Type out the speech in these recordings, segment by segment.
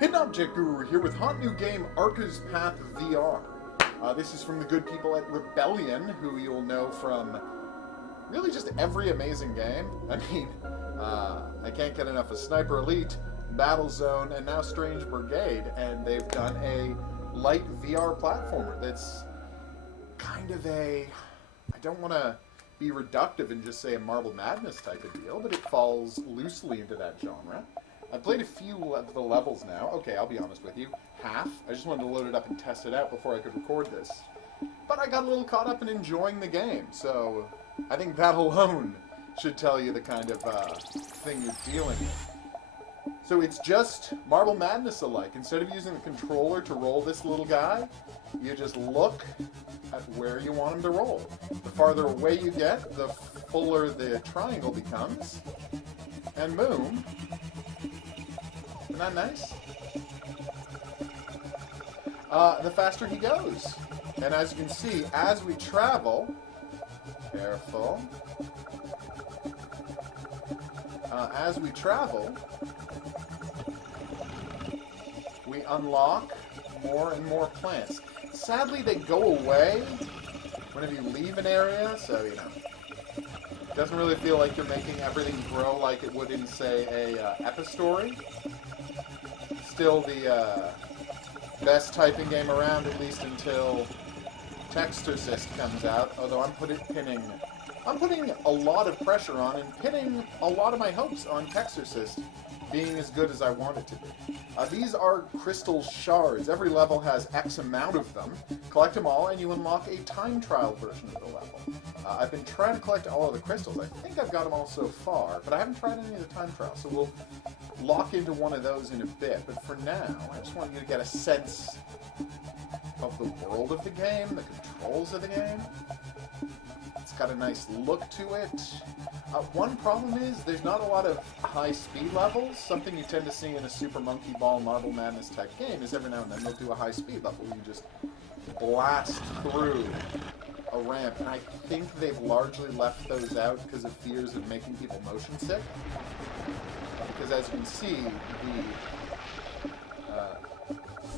Hidden Object Guru here with hot new game Arca's Path VR. This is from the good people at Rebellion, who you'll know from really just every amazing game. I mean, I can't get enough of Sniper Elite, Battlezone, and now Strange Brigade, and they've done a light VR platformer that's kind of a... I don't want to be reductive and just say a Marble Madness type of deal, but it falls loosely into that genre. I've played a few of the levels now. Okay, I'll be honest with you. Half. I just wanted to load it up and test it out before I could record this. But I got a little caught up in enjoying the game, so I think that alone should tell you the kind of thing you're dealing with. So it's just Marble Madness alike. Instead of using the controller to roll this little guy, you just look at where you want him to roll. The farther away you get, the fuller the triangle becomes. And boom. Isn't that nice? The faster he goes. And as you can see, as we travel, careful, as we travel, we unlock more and more plants. Sadly, they go away whenever you leave an area, so, you know, it doesn't really feel like you're making everything grow like it would in, say, a Epistory. Still the best typing game around, at least until Text Assist comes out, although I'm putting a lot of pressure on and pinning a lot of my hopes on Text Assist being as good as I want it to be. These are crystal shards. Every level has X amount of them. Collect them all and you unlock a time trial version of the level. I've been trying to collect all of the crystals. I think I've got them all so far, but I haven't tried any of the time trials, so we'll lock into one of those in a bit. But for now, I just want you to get a sense of the world of the game, the controls of the game. It's got a nice look to it. One problem is there's not a lot of high speed levels. Something you tend to see in a Super Monkey Ball Marble Madness type game is every now and then they'll do a high speed level where you just blast through a ramp. And I think they've largely left those out because of fears of making people motion sick. Because as you can see,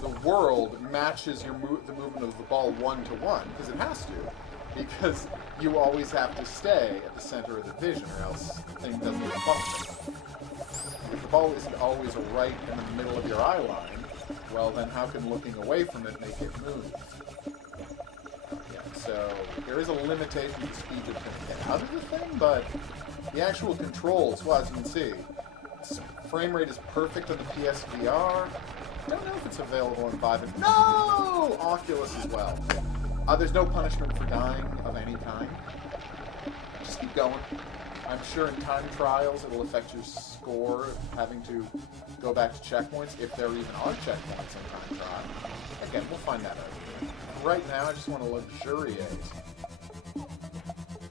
the world matches your the movement of the ball one-to-one, because it has to. Because you always have to stay at the center of the vision, or else the thing doesn't function. If the ball isn't always right in the middle of your eye line, well then how can looking away from it make it move? Yeah, so there is a limitation to the speed you're going to get out of the thing, but the actual controls, well, as you can see, frame rate is perfect on the PSVR. I don't know if it's available on Vive. No! Oculus as well. There's no punishment for dying of any kind. Just keep going. I'm sure in time trials it'll affect your score, having to go back to checkpoints, if there even are checkpoints in time trial. Again, we'll find that out. Right now, I just want to luxuriate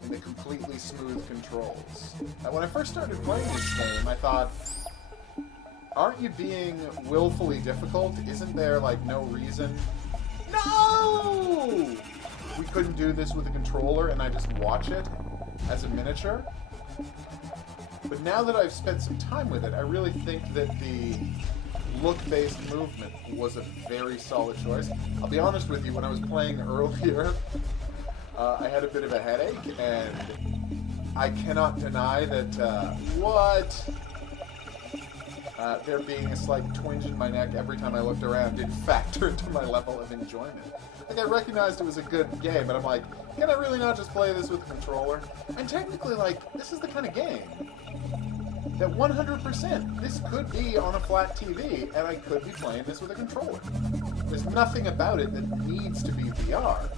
in the completely smooth controls. When I first started playing this game, I thought, aren't you being willfully difficult? Isn't there, like, no reason? No! We couldn't do this with a controller and I just watch it as a miniature. But now that I've spent some time with it, I really think that the look-based movement was a very solid choice. I'll be honest with you, when I was playing earlier, I had a bit of a headache, and I cannot deny that, there being a slight twinge in my neck every time I looked around did factor into my level of enjoyment. Like, I recognized it was a good game, but I'm like, can I really not just play this with a controller? And technically, like, this is the kind of game that 100% this could be on a flat TV, and I could be playing this with a controller. There's nothing about it that needs to be VR,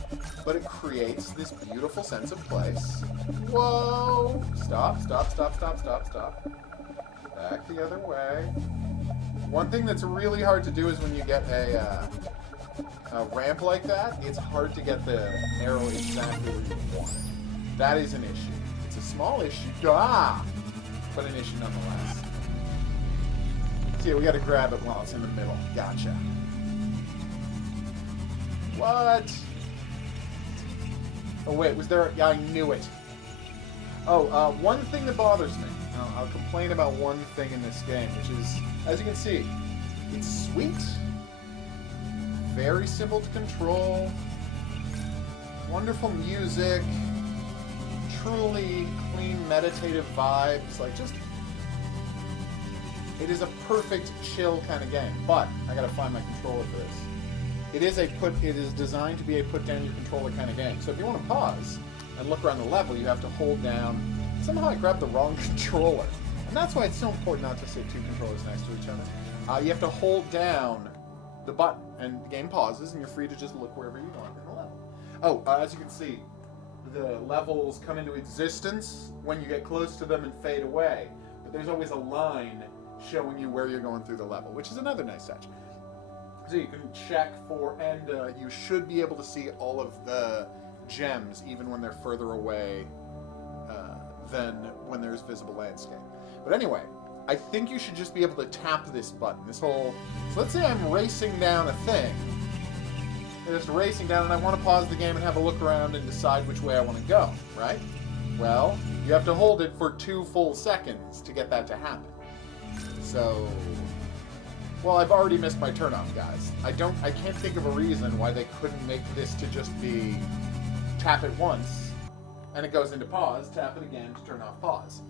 but it creates this beautiful sense of place. Whoa! Stop, stop, stop, stop, stop, stop. Back the other way. One thing that's really hard to do is when you get a ramp like that, it's hard to get the arrow exactly where you want it. That is an issue. It's a small issue, but an issue nonetheless. See, we gotta grab it while it's in the middle. Gotcha. What? Oh wait, was there? Yeah, I knew it. Oh, one thing that bothers me. I'll complain about one thing in this game, which is, as you can see, It's sweet. Very simple to control. Wonderful music. Truly clean, meditative vibes. Like, just... It is a perfect chill kind of game. But I gotta find my controller for this. It is designed to be a put down your controller kind of game. So if you want to pause and look around the level, you have to hold down. Somehow I grabbed the wrong controller. And that's why it's so important not to sit two controllers next to each other. You have to hold down the button, and the game pauses, and you're free to just look wherever you want in the level. Oh, as you can see, the levels come into existence when you get close to them and fade away. But there's always a line showing you where you're going through the level, which is another nice touch. So you can check for, and you should be able to see all of the gems, even when they're further away than when there's visible landscape. But anyway, I think you should just be able to tap this button. This whole... So let's say I'm racing down a thing. Just racing down, and I want to pause the game and have a look around and decide which way I want to go, right? Well, you have to hold it for 2 full seconds to get that to happen. So... Well, I've already missed my turn-off, guys. I can't think of a reason why they couldn't make this to just be tap it once, and it goes into pause, tap it again to turn off pause.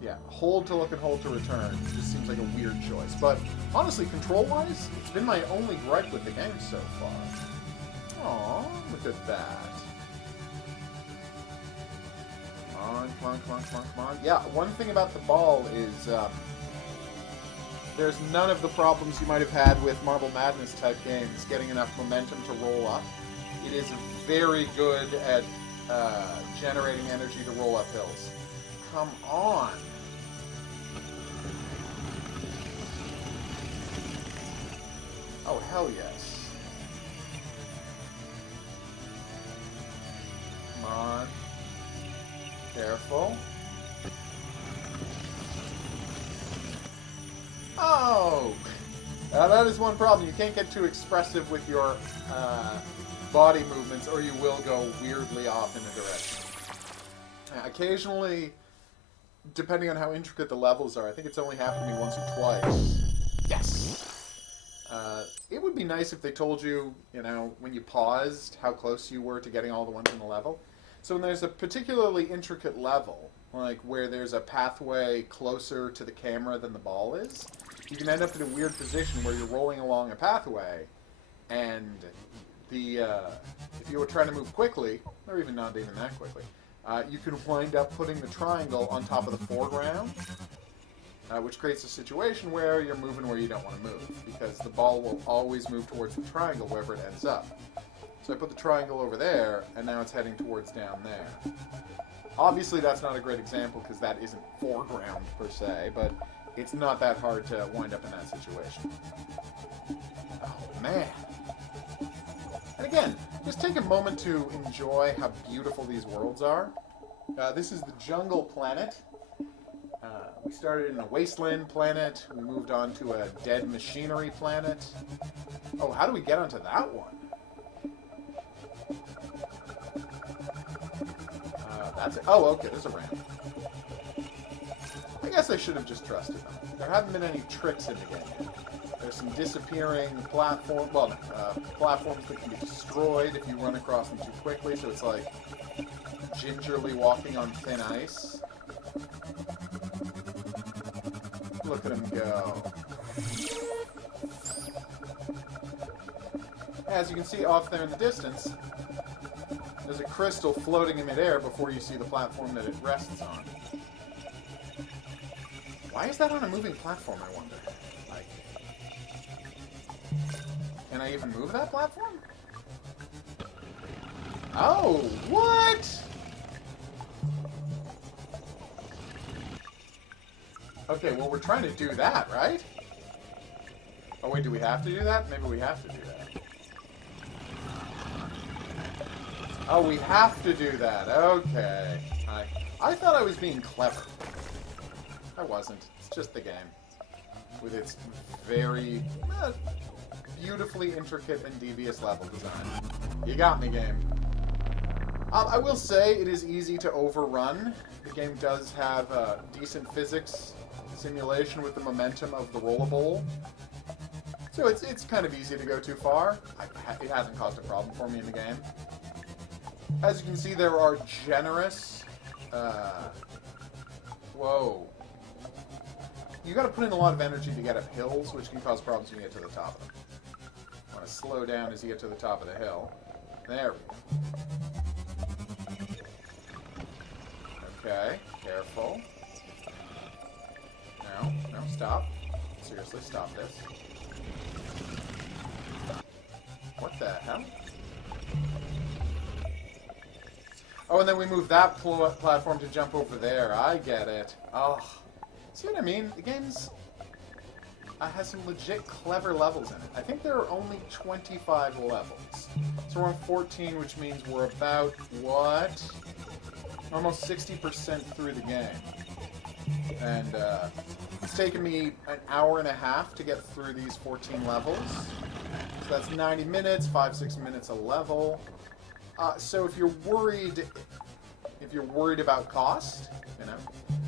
Yeah, hold to look and hold to return. It just seems like a weird choice. But honestly, control-wise, it's been my only gripe with the game so far. Aww, look at that. Come on, come on, come on, come on, come on. Yeah, one thing about the ball is... there's none of the problems you might have had with Marble Madness type games getting enough momentum to roll up. It is very good at generating energy to roll up hills. Come on! Oh, hell yes. Come on. Careful. Oh! That is one problem. You can't get too expressive with your body movements, or you will go weirdly off in a direction. Occasionally, depending on how intricate the levels are, I think it's only happened to me once or twice. Yes! It would be nice if they told you, you know, when you paused, how close you were to getting all the ones in the level. So when there's a particularly intricate level, like where there's a pathway closer to the camera than the ball is, you can end up in a weird position where you're rolling along a pathway, and the if you were trying to move quickly, or even not even that quickly, you can wind up putting the triangle on top of the foreground, which creates a situation where you're moving where you don't want to move, because the ball will always move towards the triangle wherever it ends up. So I put the triangle over there, and now it's heading towards down there. Obviously, that's not a great example, because that isn't foreground, per se, but it's not that hard to wind up in that situation. Oh, man. And again, just take a moment to enjoy how beautiful these worlds are. This is the jungle planet. We started in a wasteland planet. We moved on to a dead machinery planet. Oh, how do we get onto that one? That's it. Oh, okay, there's a ramp. I guess I should have just trusted them. There haven't been any tricks in the game yet. There's some disappearing platforms that can be destroyed if you run across them too quickly, so it's like gingerly walking on thin ice. Look at him go. As you can see off there in the distance, there's a crystal floating in midair before you see the platform that it rests on. Why is that on a moving platform, I wonder? Like, can I even move that platform? Oh, what? Okay, well, we're trying to do that, right? Oh, wait, do we have to do that? Maybe we have to do that. Oh, we have to do that. Okay. I thought I was being clever. I wasn't. It's just the game. With its very beautifully intricate and devious level design. You got me, game. I will say it is easy to overrun. The game does have decent physics simulation with the momentum of the roller bowl. So it's kind of easy to go too far. It hasn't caused a problem for me in the game. As you can see, there are generous... whoa. You gotta put in a lot of energy to get up hills, which can cause problems when you get to the top of them. You want to slow down as you get to the top of the hill. There we go. Okay, careful. No, stop. Seriously, stop this. What the hell? Oh, and then we move that platform to jump over there. I get it. Oh. See what I mean? The game's has some legit clever levels in it. I think there are only 25 levels. So we're on 14, which means we're about, what? Almost 60% through the game. And it's taken me an hour and a half to get through these 14 levels. So that's 90 minutes, 5-6 minutes a level. So if you're worried about cost, you know,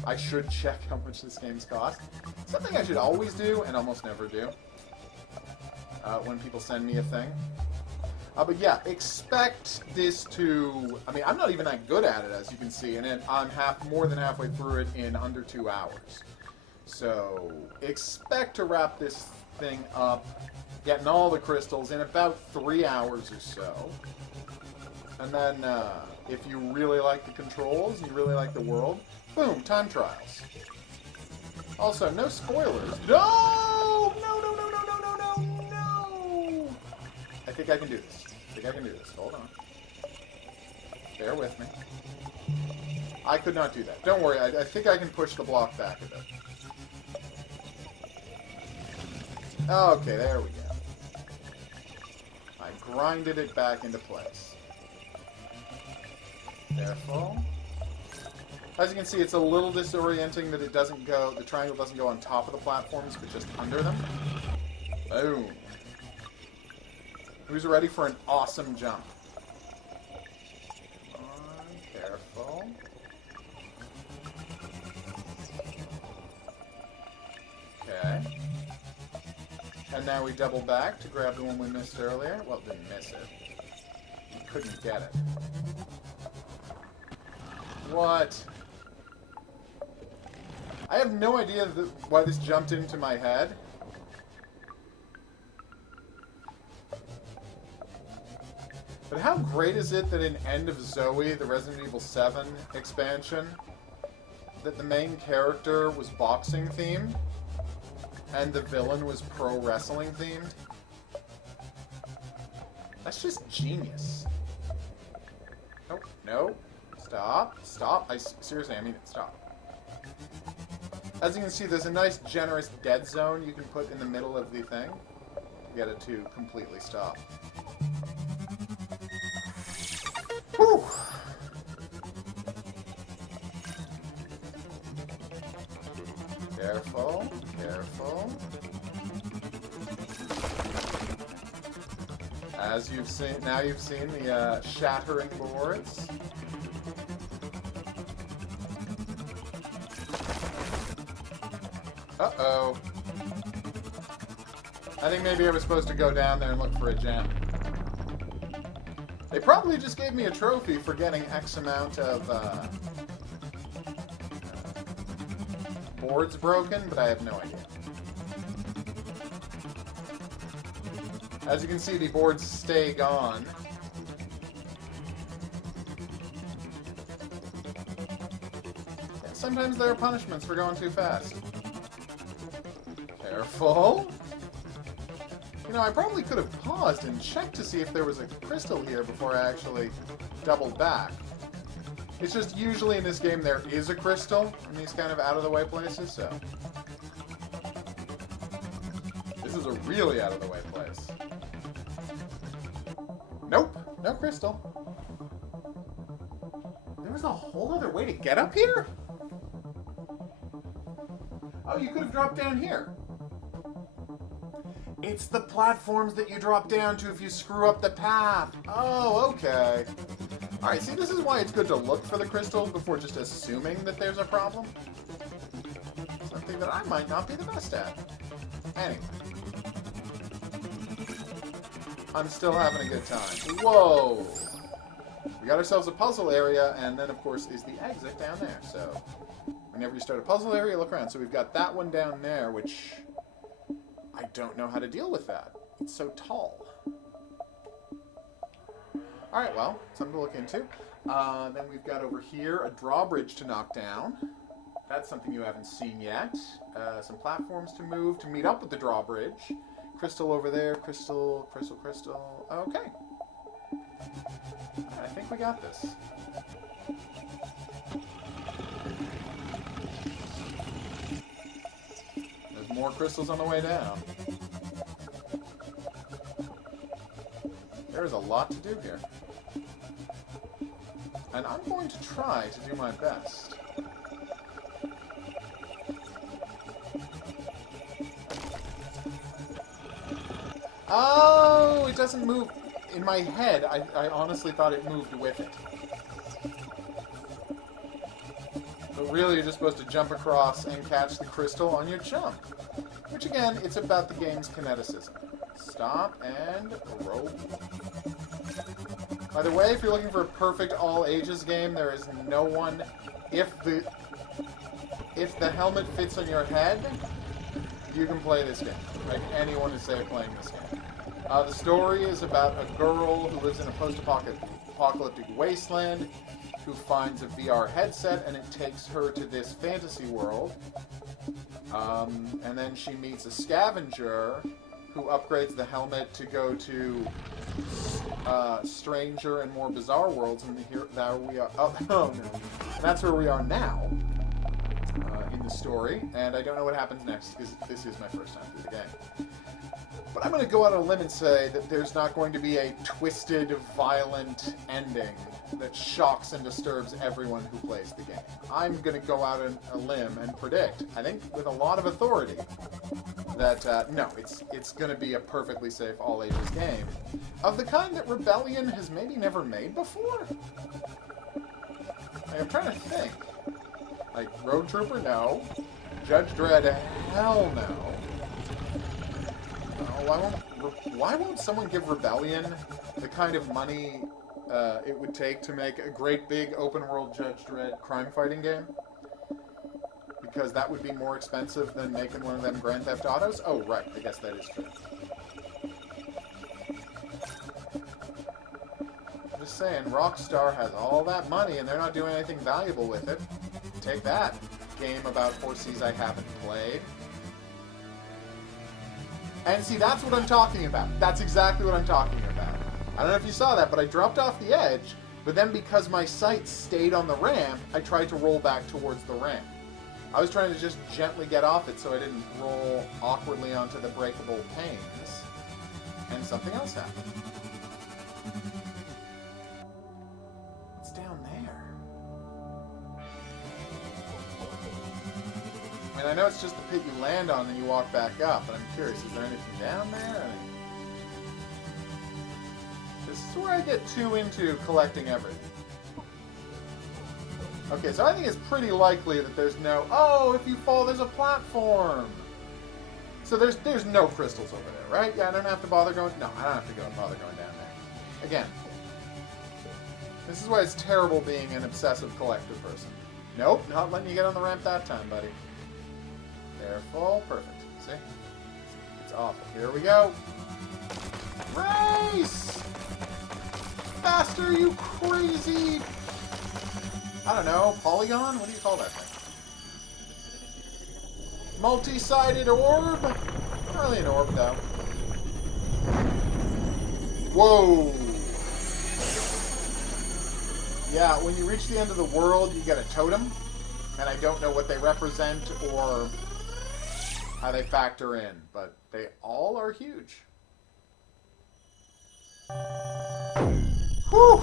I should check how much this game's cost. Something I should always do and almost never do when people send me a thing. But yeah, expect this to... I mean, I'm not even that good at it, as you can see, and I'm more than halfway through it in under 2 hours. So expect to wrap this thing up, getting all the crystals in about 3 hours or so. And then, if you really like the controls and you really like the world, boom, time trials. Also, no spoilers. No! No! I think I can do this. Hold on. Bear with me. I could not do that. Don't worry, I think I can push the block back a bit. Okay, there we go. I grinded it back into place. Careful. As you can see, it's a little disorienting that the triangle doesn't go on top of the platforms, but just under them. Boom. Who's ready for an awesome jump? Come on, careful. Okay. And now we double back to grab the one we missed earlier. Well, didn't miss it. We couldn't get it. What? I have no idea why this jumped into my head. But how great is it that in End of Zoe, the Resident Evil 7 expansion, that the main character was boxing themed and the villain was pro wrestling themed? That's just genius. Nope, no. Stop. Seriously, I mean it. Stop. As you can see, there's a nice, generous dead zone you can put in the middle of the thing to get it to completely stop. Whew! Careful. As you've seen, now you've seen the shattering boards. Uh-oh. I think maybe I was supposed to go down there and look for a gem. They probably just gave me a trophy for getting X amount of boards broken, but I have no idea. As you can see, the boards stay gone. And sometimes there are punishments for going too fast. Careful. You know, I probably could have paused and checked to see if there was a crystal here before I actually doubled back. It's just usually in this game there is a crystal in these kind of out-of-the-way places, so... This is a really out-of-the-way place. Nope, no crystal. There was a whole other way to get up here? Oh, you could have dropped down here. It's the platforms that you drop down to if you screw up the path. Oh, okay. Alright, see, this is why it's good to look for the crystals before just assuming that there's a problem. Something that I might not be the best at. Anyway. I'm still having a good time. Whoa! We got ourselves a puzzle area, and then, of course, is the exit down there. So, whenever you start a puzzle area, look around. So we've got that one down there, which I don't know how to deal with that. It's so tall. Alright, well, something to look into. Then we've got over here a drawbridge to knock down. That's something you haven't seen yet. Some platforms to move to meet up with the drawbridge. Crystal over there. Crystal, crystal, crystal. Okay. I think we got this. There's more crystals on the way down. There's a lot to do here. And I'm going to try to do my best. Oh, it doesn't move. In my head, I honestly thought it moved with it. But really, you're just supposed to jump across and catch the crystal on your jump. Which, again, it's about the game's kineticism. Stop and roll. By the way, if you're looking for a perfect all-ages game, there is no one. If the helmet fits on your head, you can play this game. Like, anyone is safe playing this game. The story is about a girl who lives in a post-apocalyptic wasteland who finds a VR headset, and it takes her to this fantasy world. And then she meets a scavenger who upgrades the helmet to go to stranger and more bizarre worlds, and there we are. Oh no! And that's where we are now in the story, and I don't know what happens next because this is my first time through the game. But I'm going to go out on a limb and say that there's not going to be a twisted, violent ending that shocks and disturbs everyone who plays the game. I'm going to go out on a limb and predict, I think with a lot of authority, that, no, it's going to be a perfectly safe all-ages game. Of the kind that Rebellion has maybe never made before? Like, I'm trying to think. Like, Road Trooper, no. Judge Dredd, hell no. Why won't someone give Rebellion the kind of money it would take to make a great big open-world Judge Dredd crime-fighting game? Because that would be more expensive than making one of them Grand Theft Autos? Oh, right. I guess that is true. I'm just saying, Rockstar has all that money and they're not doing anything valuable with it. Take that. Game about horses I haven't played. And see, that's what I'm talking about. That's exactly what I'm talking about. I don't know if you saw that, but I dropped off the edge, but then because my sight stayed on the ramp, I tried to roll back towards the ramp. I was trying to just gently get off it so I didn't roll awkwardly onto the breakable panes, and something else happened. What's down there? I mean, I know it's just the pit you land on and you walk back up, but I'm curious, is there anything down there? This is where I get too into collecting everything. Okay, so I think it's pretty likely that there's no... Oh, if you fall, there's a platform! So there's no crystals over there, right? Yeah, I don't have to bother going... No, I don't have to bother going down there. Again, this is why it's terrible being an obsessive collector person. Nope, not letting you get on the ramp that time, buddy. Careful. Perfect. See? It's awful. Here we go. Race! Faster, you crazy... I don't know. Polygon? What do you call that thing? Multi-sided orb? Not really an orb, though. Whoa! Yeah, when you reach the end of the world, you get a totem. And I don't know what they represent or... how they factor in, but they all are huge. Whew!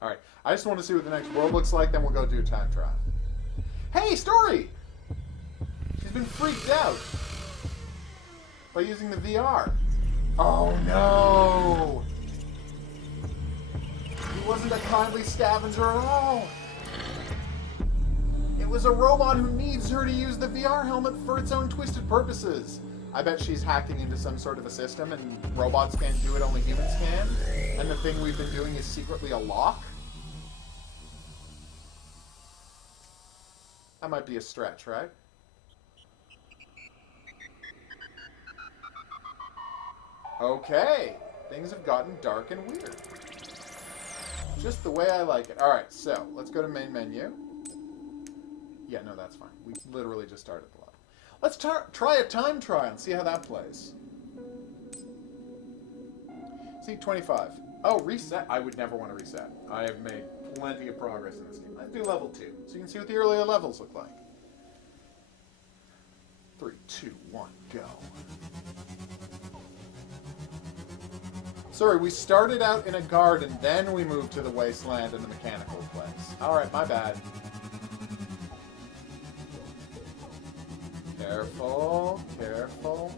Alright, I just want to see what the next world looks like, then we'll go do a time trial. Hey, Story! She's been freaked out by using the VR. Oh no! He wasn't a kindly scavenger at all! It was a robot who needs her to use the VR helmet for its own twisted purposes. I bet she's hacking into some sort of a system and robots can't do it, only humans can. And the thing we've been doing is secretly a lock. That might be a stretch, right? Okay. Things have gotten dark and weird. Just the way I like it. Alright, so let's go to main menu. Yeah, no, that's fine. We literally just started the level. Let's try a time trial and see how that plays. See, 25. Oh, reset. I would never want to reset. I have made plenty of progress in this game. Let's do level 2, so you can see what the earlier levels look like. 3, 2, 1, go. Sorry, we started out in a garden, then we moved to the wasteland and the mechanical place. Alright, my bad. Careful, careful.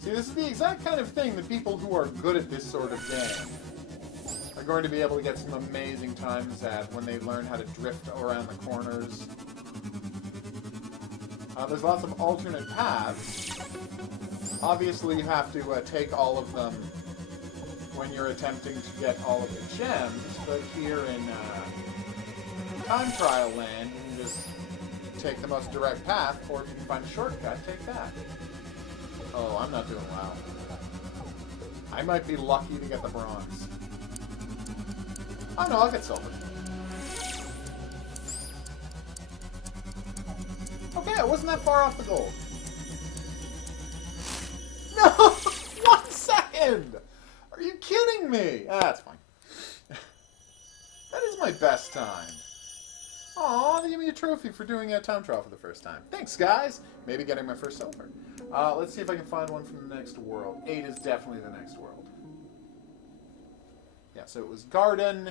See, this is the exact kind of thing that people who are good at this sort of game are going to be able to get some amazing times at when they learn how to drift around the corners. There's lots of alternate paths. Obviously, you have to take all of them when you're attempting to get all of the gems, but here in Time Trial Land, you can just take the most direct path, or if you can find a shortcut, take that. Oh, I'm not doing well. I might be lucky to get the bronze. Oh no, I'll get silver. Okay, I wasn't that far off the gold. No! 1 second! Are you kidding me? Ah, that's fine. That is my best time. Aw, they gave me a trophy for doing a time trial for the first time. Thanks, guys! Maybe getting my first silver. Let's see if I can find one from the next world. 8 is definitely the next world. Yeah, so it was Garden,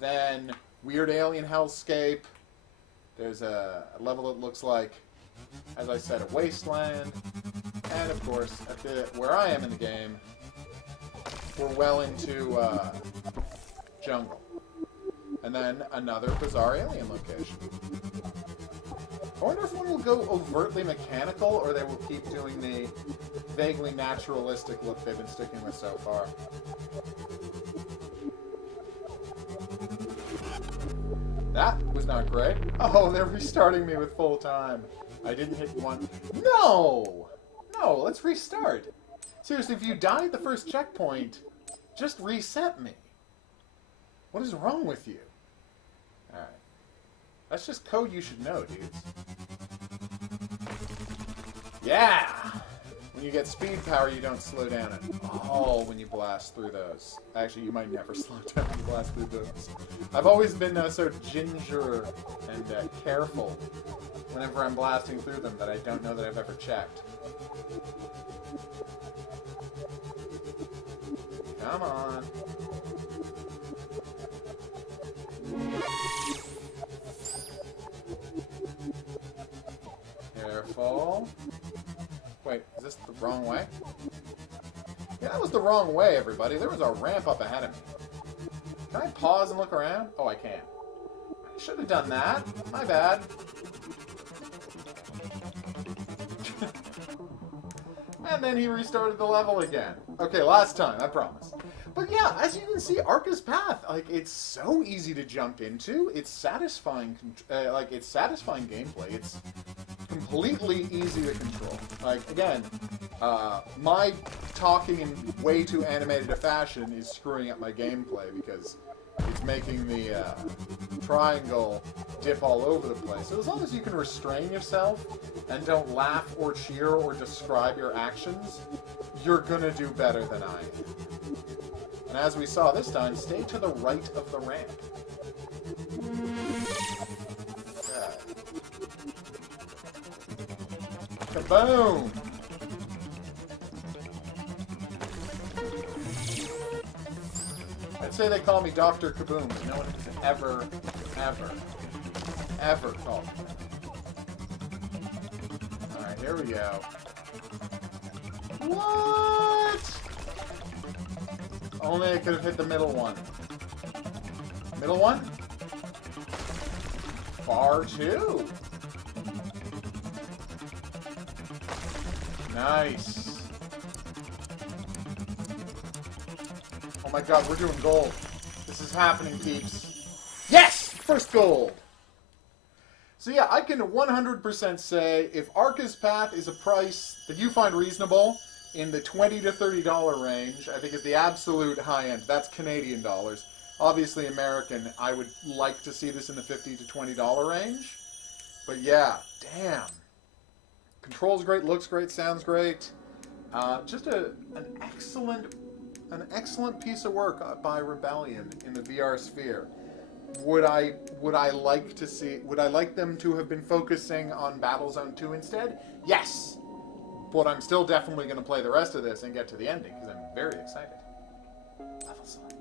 then Weird Alien Hellscape. There's a level that looks like, as I said, a wasteland. And, of course, at where I am in the game, we're well into jungle. And then another bizarre alien location. I wonder if one will go overtly mechanical, or they will keep doing the vaguely naturalistic look they've been sticking with so far. That was not great. Oh, they're restarting me with full time. I didn't hit one. No! No, let's restart. Seriously, if you die at the first checkpoint, just reset me. What is wrong with you? Alright. That's just code you should know, dudes. Yeah! When you get speed power, you don't slow down at all when you blast through those. Actually, you might never slow down when you blast through those. I've always been so ginger and careful whenever I'm blasting through them that I don't know that I've ever checked. Come on. Careful. Wait, is this the wrong way? Yeah, that was the wrong way, everybody. There was a ramp up ahead of me. Can I pause and look around? Oh, I can. I should have done that. My bad. And then he restarted the level again. Okay, last time, I promise. But yeah, as you can see, Arca's path, like, it's so easy to jump into. It's satisfying, it's satisfying gameplay. It's completely easy to control. Like, again, my talking in way too animated a fashion is screwing up my gameplay because it's making the triangle dip all over the place. So as long as you can restrain yourself and don't laugh or cheer or describe your actions, you're gonna do better than I am. And as we saw this time, stay to the right of the ramp. Okay. Kaboom! I'd say they call me Dr. Kaboom, but no one has ever called me. Alright, here we go. What? Only I could have hit the middle one. Middle one? Bar 2. Nice. Oh my god, we're doing gold. This is happening, peeps. Yes! First gold! So yeah, I can 100% say if Arca's Path is a price that you find reasonable in the $20 to $30 range, I think is the absolute high end. That's Canadian dollars. Obviously American, I would like to see this in the $50 to $20 range. But yeah, damn. Controls great, looks great, sounds great. Just an excellent piece of work by Rebellion in the VR sphere. Would I like to see? Would I like them to have been focusing on Battlezone 2 instead? Yes, but I'm still definitely going to play the rest of this and get to the ending because I'm very excited. Level select.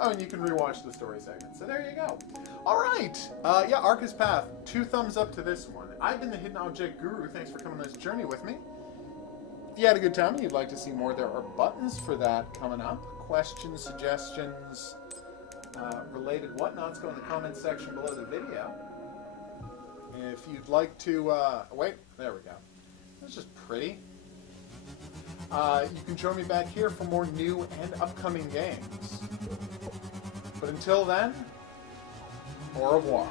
Oh, and you can rewatch the story segment. So there you go. All right. Yeah, Arca's Path. 2 thumbs up to this one. I've been the Hidden Object Guru. Thanks for coming on this journey with me. If you had a good time and you'd like to see more, there are buttons for that coming up. Questions, suggestions. Related whatnots, go in the comments section below the video. If you'd like to, wait, there we go. That's just pretty. You can join me back here for more new and upcoming games. But until then, au revoir.